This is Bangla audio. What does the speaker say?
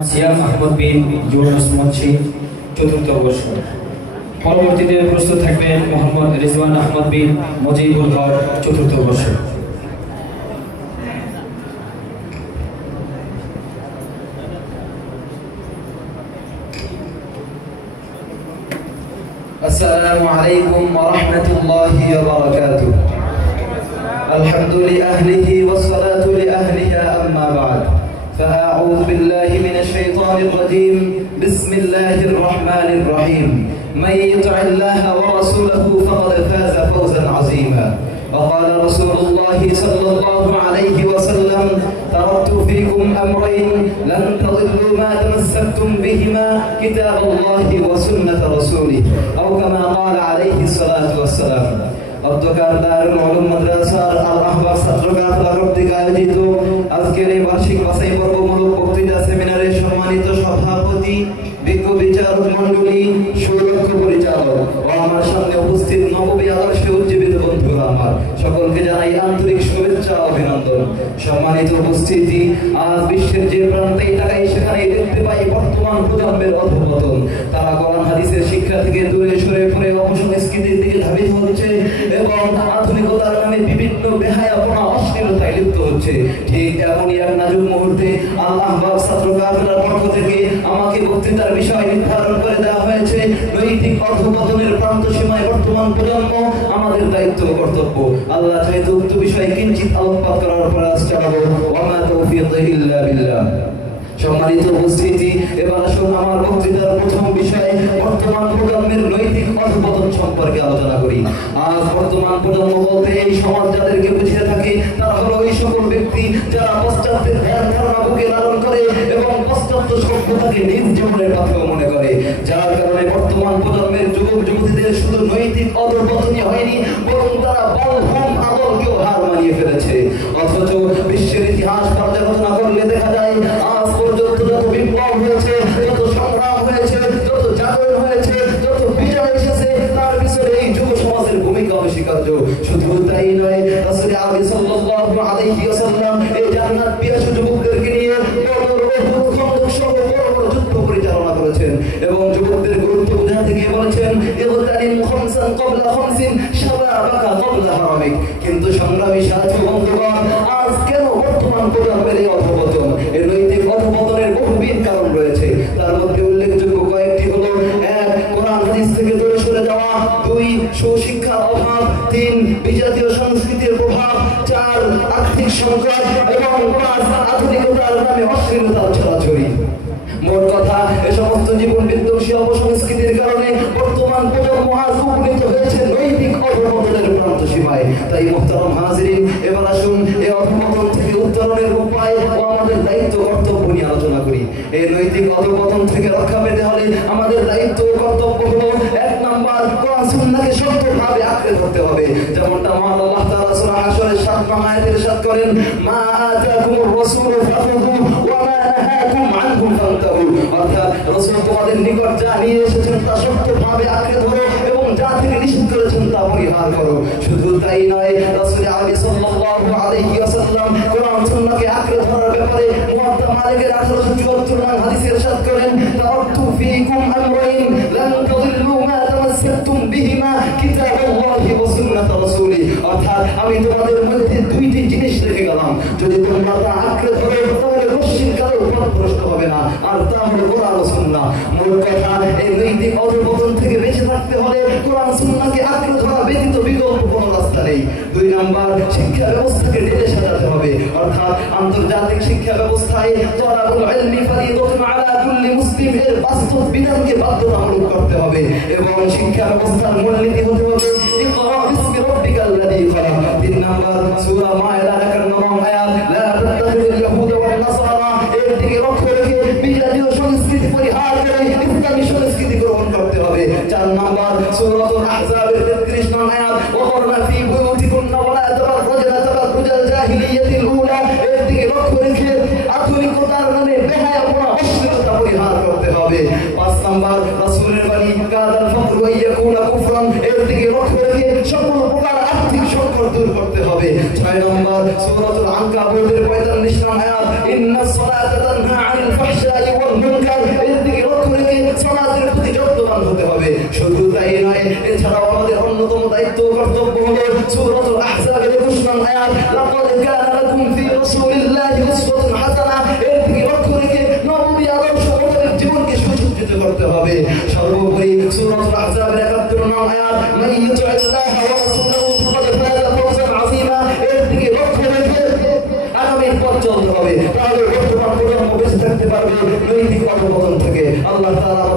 সিয়াম আহমদ বিন ইউনুস মুন্সি চতুর্থ বর্ষ। পরবর্তীতে প্রস্তুত থাকবেন মোহাম্মদ রিজওয়ান আহমদ বিন মুজিবুল হক চতুর্থ বর্ষ। السلام عليكم ورحمة الله وبركاته. الحمد لأهله والصلاة لأهلها أما بعد فأعوذ بالله من الشيطان الرجيم. بسم الله الرحمن الرحيم. من يطع الله ورسوله فقد فاز فوزا عظيما. وقال رسول الله صلى الله عليه وسلم: تركت فيكم أمرين لن تضلوا ما تمسكتم بهما كتاب الله وسنة رسوله أو كما قال عليه الصلاة والسلام. অধ্যকার দারুল উলুম মাদ্রাসার আল আহবাব ছাত্র কাফেলা কর্তৃক আয়োজিত আজকের এই বার্ষিক বাছাই পর্বমূলক বক্তৃতা সেমিনারের সম্মানিত সভাপতি, বিজ্ঞ বিচারক মণ্ডলী, সুদক্ষ পরিচালক ও আমার সামনে উপস্থিত নববী আদর্শে উজ্জীবিত বন্ধুরা, আমার সকলকে জানাই আন্তরিক শুভেচ্ছা ও অভিনন্দন। সম্মানিত উপস্থিতি, আজ বিশ্বের যে প্রান্তেই তাকাই সেখানেই দেখতে পাই বর্তমান প্রজন্মের অধঃপতন। তারা কোরআন হাদিসের শিক্ষা থেকে দূরে সরে পড়ে অপসংস্কৃতির দিকে ধাবিত হচ্ছে এবং আধুনিকতার নামে বিভিন্ন বেহায়াপনা অশ্লীলতায় লিপ্ত হচ্ছে। ঠিক এমনই এক নাজুক মুহূর্তে আল আহবাব ছাত্র কাফেলার পক্ষ থেকে আমাকে বক্তৃতার বিষয় নির্ধারণ করে দেওয়া হয়েছে নৈতিক অধঃপতনের প্রান্ত সীমায় বর্তমান প্রজন্ম, আমাদের দায়িত্ব ও কর্তব্য। আল্লাহ চাইতে উক্ত বিষয়ে কিঞ্চিত আলোকপাত করার প্রয়াস চালাবো। ওয়া মা তাওফীক ইল্লা বিল্লাহ। সম্মানিত উপস্থিতি, এবার আসুন আমার বক্তৃতার প্রথম বিষয় বর্তমান প্রজন্মের নৈতিক অধঃপতন সম্পর্কে আলোচনা করি। আজ বর্তমান প্রজন্ম বলতে এই সমাজ যাদেরকে বুঝিয়ে থাকে তারা হলো ওই সকল ব্যক্তি যারা পশ্চাতের ধ্যান ধারণা বুকে লালন করে এবং পশ্চাত্য সভ্যতাকে নিজ জীবনের পাথেয় মনে করে, যার কারণে বর্তমান প্রজন্মের যুবক যুবতীদের শুধু নৈতিক অধঃপতনই হয়নি, বরং তারা বলহীন আদলকেও হার মানিয়ে ফেলেছে। অথচ বিশ্বের ইতিহাস পর্যালোচনা করলে দেখা যায় আজ পর্যন্ত যত বিপ্লব হয়েছে, যত সংগ্রাম হয়েছে, যত জাগরণ হয়েছে, যত বিজয় এসেছে, তার পিছনে এই যুব সমাজের ভূমিকা অস্বীকার্য। শুধু তাই নয়, রাসূল সাল্লাল্লাহু আলাইহি ওয়াসাল্লাম এই জান্নাত পিয়াসু যুবকদেরকে নিয়ে বদর, উহুদ, খন্দক সহ বড় বড় যুদ্ধ পরিচালনা করেছেন এবং যুবকদের গুরুত্ব বোঝাতে গিয়ে বলেছেন, ইগতানিম খামসান ক্বাবলা খামসিন শাবাবাকা ক্বাবলা হারামিক। কিন্তু সংগ্রামী সাথী বন্ধুগণ, আজ কেন বর্তমান প্রজন্মের এই অধঃপতন? এর নৈতিক অধঃপতনের বহুবিধ কারণ রয়েছে। তার মধ্যে উল্লেখযোগ্য কয়েকটি হলো: ১. কোরআন হাদিস থেকে দূরে সরে যাওয়া, ২. সুশিক্ষার অভাব, ৩. বিজাতীয় সংস্কৃতির প্রভাব, ৪. আর্থিক সংকট এবং ৫. আধুনিকতার নামে অশ্লীলতার ছড়াছড়ি। মোট কথা, এ সমস্ত জীবন বিধ্বংসী অপসংস্কৃতির কারণে বর্তমান প্রজন্ম আজ উপনীত হয়েছে নৈতিক অধঃপতনের প্রান্ত সীমায়। তাই মুহতারাম হাজিরিন, এবার আসুন এই অধঃপতন থেকে উত্তরণের উপায় ও আমাদের দায়িত্ব কর্তব্য নিয়ে আলোচনা করি। এই নৈতিক অধঃপতন থেকে রক্ষা পেতে হলে আমাদের দায়িত্ব ও কর্তব্য হলো: ১ নাম্বার, কোরআন সুন্নাহকে শক্তভাবে আঁকড়ে ধরতে হবে। যেমনটা মহান আল্লাহ তাআলা সূরা হাশরের ৭ নং আয়াতে ইরশাদ করেন, মা আতাকুমুর রাসূলু ফাখুযু ওয়া মা নাহাকুম আনহু ফান্তাহু। অর্থাৎ রাসূল তোমাদের নিকট যা নিয়ে এসেছেন তা শক্তভাবে আঁকড়ে ধরো এবং যা থেকে নিষেধ করেছেন তা পরিহার করো। শুধু তাই নয়, রাসূল সাল্লাল্লাহু আলাইহি ওয়াসাল্লাম কোরআন সুন্নাহকে আঁকড়ে ধরার ব্যাপারে মুয়াত্তা মালিকের 1874 নং হাদিসে ইরশাদ করেন, তারাকতু ফীকুম আমরাইন লান তাদিল্লু মা তামাসসাকতুম বিহিমা কিতাবাল্লাহি ওয়া সুন্নাত রাসূলি। অর্থাৎ আমি তোমাদের মধ্যে দুইটি জিনিস রেখে গেলাম, যদি তোমরা তা আঁকড়ে ধরো তাহলে রশ্মির কারো পথভ্রষ্ট হবে না, আর তা হলো কোরআন ও সুন্নাহ। মোট কথা, এই নৈতিক অধঃপতন থেকে বেঁচে থাকতে হলে কোরআন সুন্নাহকে আঁকড়ে ধরা ব্যতীত বিকল্প কোনো রাস্তা নেই। ২ নাম্বার, শিক্ষা ব্যবস্থাকে ঢেলে সাজাতে হবে। অর্থাৎ আন্তর্জাতিক শিক্ষা ব্যবস্থায় তালাবুল ইলমি ফরিদাতুন আলা কুল্লি মুসলিম এর বাস্তব বিধানকে বাধ্যতামূলক করতে হবে এবং শিক্ষা ব্যবস্থার মূলনীতি হতে হবে ইকরা বিসমি রাব্বিকাল্লাযী খালাক। ৩ নাম্বার, সূরা মায়েদার ৫১ নং আয়াত, লা তাত্তাখিযুল ইয়াহুদা ওয়ান নাসারা এর দিকে লক্ষ্য রেখে বিজাতীয় সংস্কৃতি পরিহার করে ইসলামী সংস্কৃতি গ্রহণ করতে হবে। ৪ নাম্বার, সূরাতুল আহজাবের ৩৩ নং আয়াত, ওয়াকরনা ফী বুয়ুতিকুন্না ওয়া লা তাবাররাজনা তাবাররুজাল জাহিলিয়াতিল উলা এর দিকে লক্ষ্য রেখে আধুনিকতার নামে বেহায়াপনা অশ্লীলতা পরিহার করতে হবে। ৫ নাম্বার, রাসূলের বাণী কাদাল ফকর ওয়া ইয়াকুনা কুফরান এর দিকে লক্ষ্য রেখে সকল প্রকার আর্থিক সংকট দূর করতে হবে। ৬ নাম্বার, সূরাতুল আনকাবুতের ৪৫ নং আয়াত, ইন্নাস সালাতা তানহা আনিল ফাহশাই ওয়াল মান ইউতি'িল্লাহ ওয়া রাসূলাহু ফাকাদ ফাযা ফাওজান আযীমা। এর দিকে লক্ষ্য রেখে আগামীর পথ চলতে হবে, তাহলে বর্তমান প্রজন্ম বেঁচে থাকতে পারবে নৈতিক অধঃপতন থেকে। আল্লাহ তাআলা